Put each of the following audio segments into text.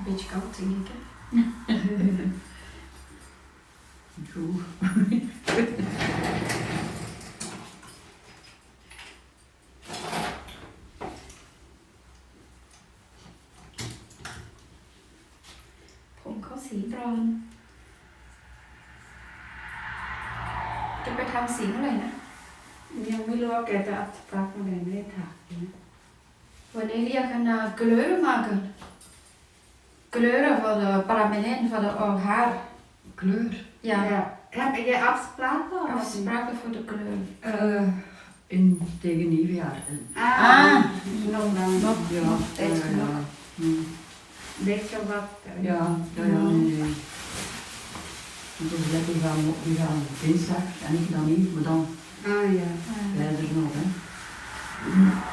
Een beetje koud, denk ik. Hè? Goed. ผมเขาสีบรอนซ์จะไปทำสีเมื่อไหร่นะ ยังไม่รู้ว่าแกจะอัพสปรักอะไรไม่ได้ถักนะ Wanneer je gaan uh, kleuren maken. Kleuren voor de permanent, voor de uh, haar. Kleur. Ja, Heb je afspraken? of- afspraken voor de kleur. Eh, in, tegen nieuwjaar. Ah. Ah, nog dan. Nog- ja, nog tijd ja, genoeg. ja. Hm. Weet je wat? eh, Ja, ja, ja, nee, nee. Dus lekker gaan, die gaan dinsdag en ik dan niet, maar dan Ah ja. Uh, verder nog, hè.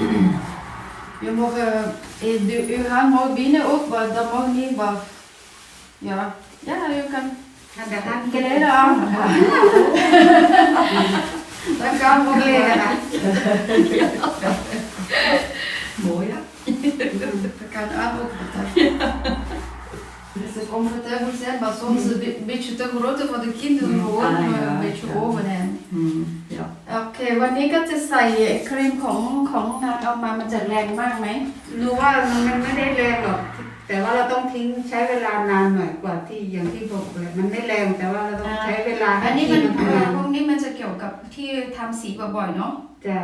je mag, uh, gaat mag binnen ook, maar dat mag niet, maar ja, ja, u kan Had de hand kleren aan. Dat kan wel leren. Mooi, hè? Dat kan aan ook. Dat is comfortabel zijn, maar soms een be- beetje te groot voor de kinderen Mm. gewoon Ah, uh, ja, een beetje ja. over hebben. อืม ja. โอเค วันนี้ก็จะใส่ครีมของของนางเอามามันจะแรงมากไหมหนูว่ามันมันไม่ได้แรงหรอก แต่ว่าเราต้องทิ้งใช้เวลานานหน่อยกว่าที่อย่างที่บอกเลยมันไม่แรงแต่ว่าเราต้องใช้เวลาอันนี้ให้มันทำงานพวกนี้มันจะเกี่ยวกับที่ทำสีบ่อยๆเนาะจะ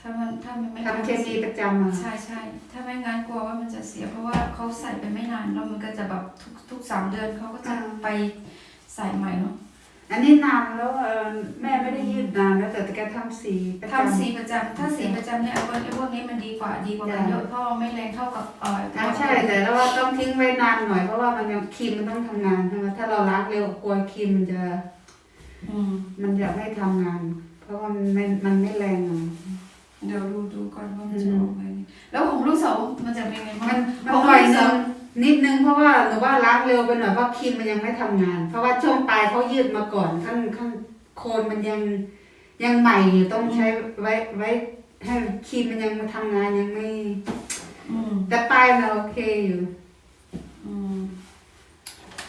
ถ้ามันถ้ามันไม่ทำเคทำมีสีประจำอะใช่ใช่ถ้าไม่งั้นกลัวว่ามันจะเสียเพราะว่าเขาใส่ไปไม่นานแล้วมันก็จะแบบทุกทุกสามเดือนเขาก็จะไปใส่ใหม่เนาะ อันนี้นานแล้วเออแม่ไม่ได้ยืดนานแล้วแต่แกทำสีประจำ ทำสีประจำถ้าสีประจำเนี่ยไอ้พวกไอ้พวกนี้มันดีกว่าดีกว่ากันเยอะเพราะว่าไม่แรงเท่ากับเอออ่าใช่แต่แล้วว่าต้องทิ้งไว้นานหน่อยเพราะว่ามันยังครีมมันต้องทำงานใช่ไหมถ้าเราล้างเร็วกลัวครีมมันจะอืมมันจะไม่ทำงาน เพราะว่ามันไม่มันไม่แรงอะ เดี๋ยวดูดูก่อนว่ามันจะออกมายังไงแล้วของลูกสาวมันจะเป็นไงบ้ามังนมันของหน่อยลูกนึสาวงนิ ดนึงเพราะว่าหนูว่าล้างเร็วไปหน่อยเพราะครีมมันยังไม่ทำงาน เพราะว่าช่วงปลายเขายืดมาก่อนข้างข้างโคนมันยังยังใหม่อยู่ต้องใช้ไว้ไว้ให้ครีมมันยังมาทำงานยังไม่อืมแต่ปลายมันโอเคอยู่อืม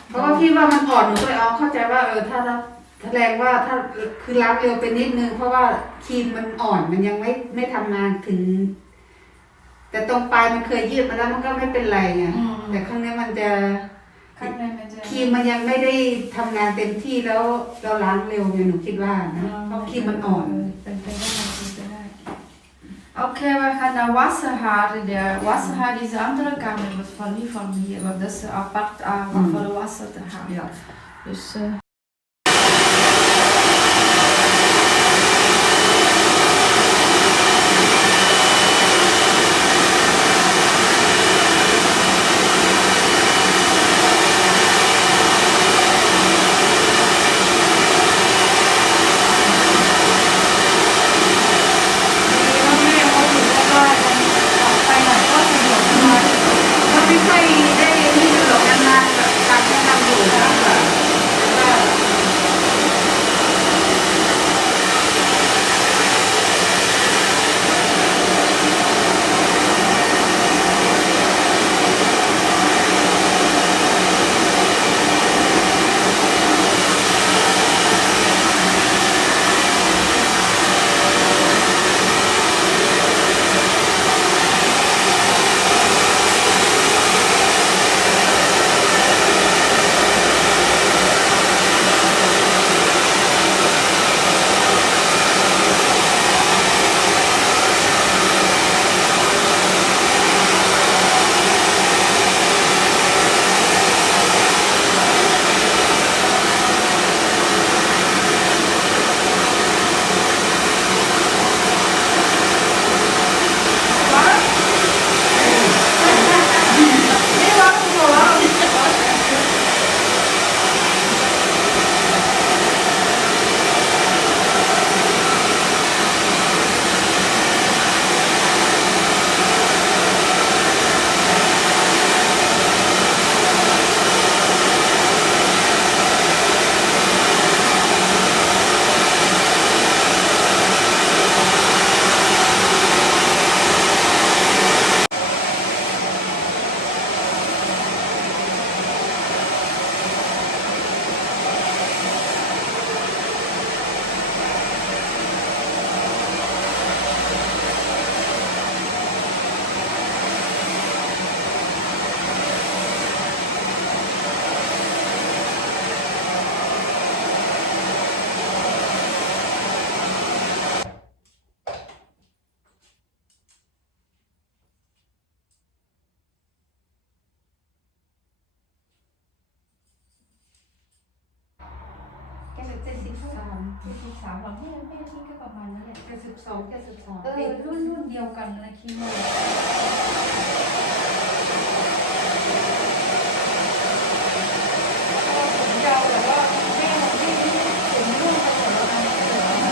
เพราะว่าพี่ว่ามันอ่อนหนูก็เลยเอาเข้าใจว่าเออถ้าถ้าแสดงว่าถ้าคือล้างเร็วไปนิดนึง เพราะว่าครีมมันอ่อนมันยังไม่ไม่ทำงานถึง แต่ตรงปลายมันเคยยืดมาแล้วมันก็ไม่เป็นไรไงอืม แต่ข้างนี้มันจะข้างในมันจะ ครีมมันยังไม่ได้ทำงานเต็มที่แล้วเราล้างเร็วไงหนูคิดว่านะเพราะครีมมันอ่อน เป็นไปได้เป็นไปได้ Oké, we gaan naar wassenhaar. De wassenhaar, deze andere kamer wordt van niet van hier, want dat is apart aan Mm. voor de wassen te gaan. Ja. Dus, eh, เจ็ดสิบสามหรอแม่แม่พี่ก็ประมาณนั้นแหละเจ็ดสิบสองเจ็ดสิบสามเออรุ่นรุ่นเดียวกันนะคิดว่าผมยาวแต่ว่าแม่ของพี่นี่ผมร่วงไปหมดแล้วนะ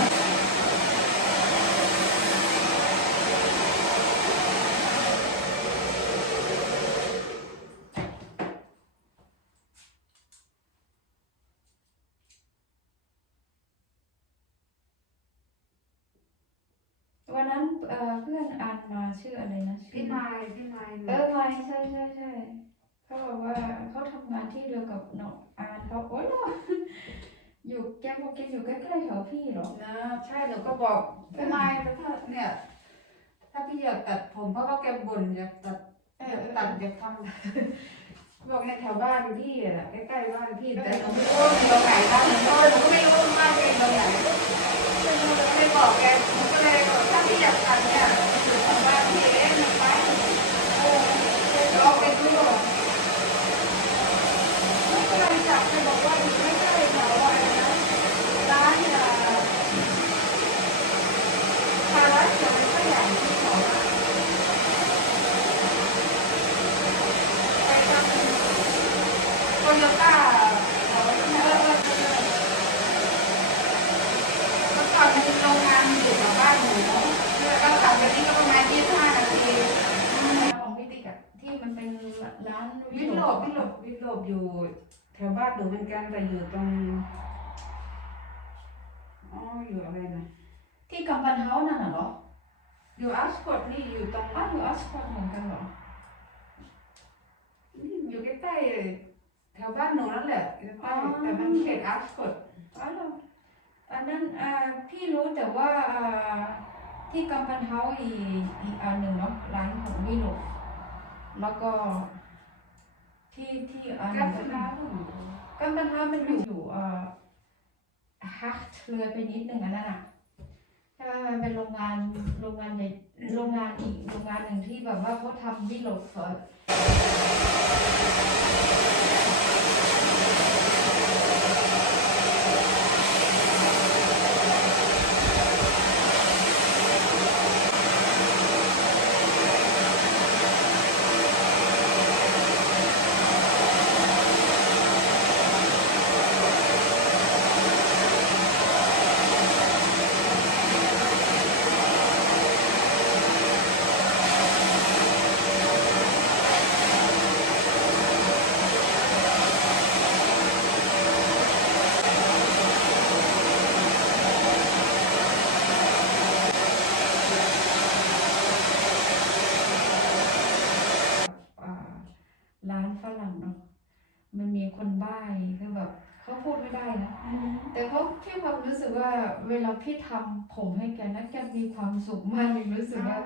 วันนั้นเอ่อเพื่อนอ่านมา ชื่ออะไรนะชื่พี่อไมายพี่ไมายเออไม่ใช่ใช่ใช่เขาบอกว่าเขาทำงานที่เดียวกับน้องอานเขาโอ้ยเหรออยู่แกบอกแกอยู่ใกล้ๆแถวพี่เหรอนะใช่หนูก็บอกพี่ไมายถ้าเนี่ย ถ้าพี่อยากตัดผมเพราะว่าแกบ่นอยากตัดเออยาอกตัดอยากทำบอกในแถวบ้านพี่อะใกล้ๆบ้านพี่แต่หนูไม่รู้ว่ามันตรงไหนบ้านหนูก็หนูก็ไม่รู้ว่าบ้านตัวเองตรงไหนหนูก็เลยบอกแกหนูก็เลยบอกถ้าพี่อยากตัดเนี่ยอยู่แถวบ้านพี่เองหนูไปเออลองไปดูก่อนไม่เป็นไรจับแกบอกว่าอยู่ไม่ใกล้แถวอะไรนะร้านเนี่ยคาร้านเดี๋ยวมันก็อย่างที่เขาอะ ไปทำ โตโยต้าเออเออเออเมื่อก่อนมันมีโรงงานอยู่แถวบ้านหนูก็ขับไปนี่ก็ประมาณยี่สิบห้านาทีของพี่ติ๊กอะที่มันเป็นร้านวิโรบวิโรบวิโรบอยู่แถวบ้านหนูเหมือนกันแต่อยู่ตรงอ๋ออยู่อะไรนะที่กัมปันเฮาส์นั่นน่ะเหรออยู่อัสกอตนี่อยู่ตรงอ้าวอยู่ออสฟอร์ดเหมือนกันเหรออยู่ใกล้ๆ แถวบ้านหนูนั่นแหละใกล้ๆแต่มันเขตอัสกอตอ้าวเหรออันนั้นอ่าพี่รู้แต่ว่าอ่าที่กัมปันเฮาส์อีกอีกอันหนึ่งเนาะร้านของวิโรจน์แล้วก็ที่ที่อันหกันึ่นงสนาหนูกัมปันเฮาส์มันอยู่อยู่อ่าฮักเลยไปนิดนึงอันนั้นอะใช่ไหมมันเป็นโรงงานโรงงานใหญ่โรงงานอีกโรงงานหนึ่งที่แบบว่าเขาทำวิโรจน์เฟิร์ส อ่าร้านฝรั่งเนาะ มันมีคนบ้ายคือแบบเขาพูด ไม่ได้นะ แต่เขาที่ความรู้สึกว่าเวลาพี่ทำผมให้แกนะแกมีความสุขมากเลยรู้สึกว่า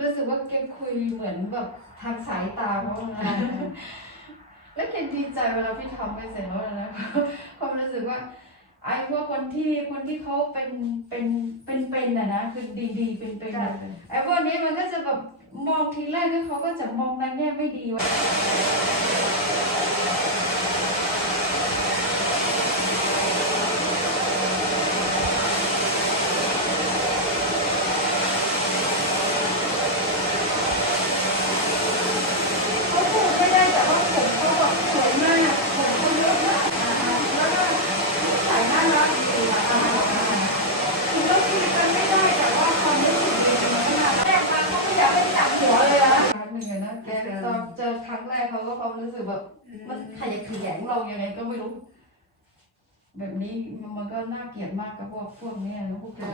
รู้สึกว่าแกคุยเหมือนแบบทางสายตาเขานะแล้วแกดีใจเวลาพี่ทำไปเสร็จแล้วนะความรู้สึกว่าไอ้พวกคนที่คนที่เขาเป็นเป็นเป็นเป็นอะนะคือดีๆเป็นเป็นอะไอ้พวกนี้มันก็จะแบบมองทีแรกก็เขาก็จะมองในแง่ไม่ดีว่าเขาพูดไม่ได้แต่ว่าผมเขาแบบสวยมากผมเขาเยอะมากนะคะแล้วก็ใส่น่ารักดีอะค่ะถึงเราคุยกันไม่ได้แต่ว่าความรู้สึกดีมันขนาดแรกมาเขาก็อยากให้จับหัวเลยนะครั้งหนึ่งอะนะแกตอนเจอครั้งแรกเขาก็ความรู้สึกแบบมันขยะแขยง เรายังไงก็ไม่รู้ แบบนี้มันก็น่าเกลียดมากกับพวกพวกเนี้ยนะพวกเรา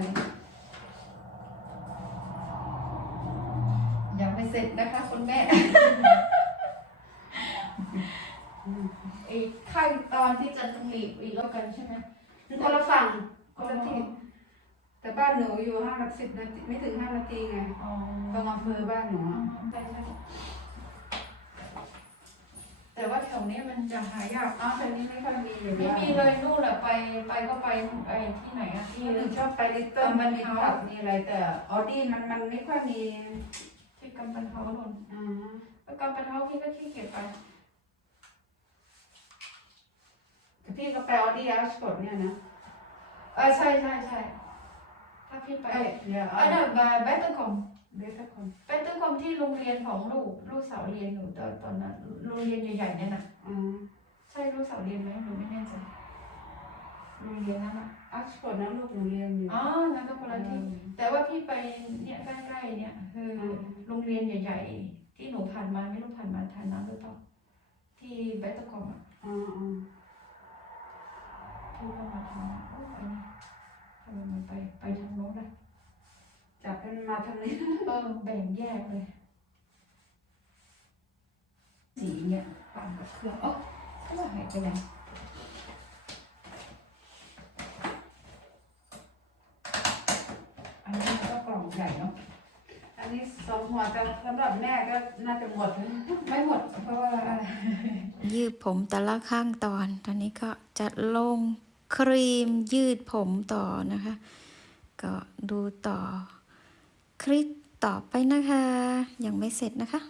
ยังไม่เสร็จนะคะคุณแม่ไอ้ขั้นตอนที่จะต้องหลีกอีกแล้วกันใช่ไหมคนละฝั่งคนละที่แต่บ้านหนูอยู่ห้านาทีสิบนาทีไม่ถึงห้านาทีไงอ๋อตรงอำเภอบ้านหนูอะใช่ใช่ แต่ว่าแถวนี้มันจะหายากอ๋อแถวนี้ไม่ค่อยมีอยู่ไม่บ้านมีเลยนู่นแหละไปไปก็ไปไอ้ที่ไหนอะที่หนูชอบไปลิตเติ้ลมันมีผับมีอะไรแต่ออดี้มันมันไม่ค่อยมีที่กำปันเท้าหล่นอ่าแล้วกำปันเท้าพี่ก็ขี้เกียจไปแต่พี่ก็ไปออดี้อัสกอตเนี่ยนะ เออใช่ใช่ใช่ถ้าพี่ไปเอ้ยเดี๋ยวอันนั้นมาแบตเตอร์คอมเดี๋ยวสักคน แบตเตอร์คอมที่โรงเรียนของลูกลูกสาวเรียนอยู่ตอนตอนนั้นโรงเรียนใหญ่ๆเนี่ยนะอืมใช่ลูกสาวเรียนไหมหนูไม่แน่ใจโรงเรียนนั้นอะออกซฟอร์ดนะลูกหนูเรียนอยู่อ๋อนั่นก็คนละที่ แต่ว่าพี่ไปเนี่ยใกล้ๆเนี่ยคืออโรงเรียนใหญ่ๆ ที่หนูผ่านมาไม่รู้ผ่านมาทานน้ำหรือเปล่าที่แบตเตอร์คอมอะอ๋ออ๋อที่ว่ามาทางนั้นโอ้อันนี้ ทำไมมันไปไปทางโน้นล่ะจับเป็นมาทางนี้ เออแบ่งแยกเลยสีเนี่ยปั่นกับเครื่องโอ้เครื่องหายไปไหนอันนี้มันก็กล่องใหญ่เนาะอันนี้สองหัวแต่สำหรับแม่ก็น่าจะหมดแล้วไม่หมดเพราะว่า ยืดผมแต่ละข้างตอน ตอนนี้ก็จะลง ครีมยืดผมต่อนะคะ ก็ดูต่อคลิปต่อไปนะคะ ยังไม่เสร็จนะคะ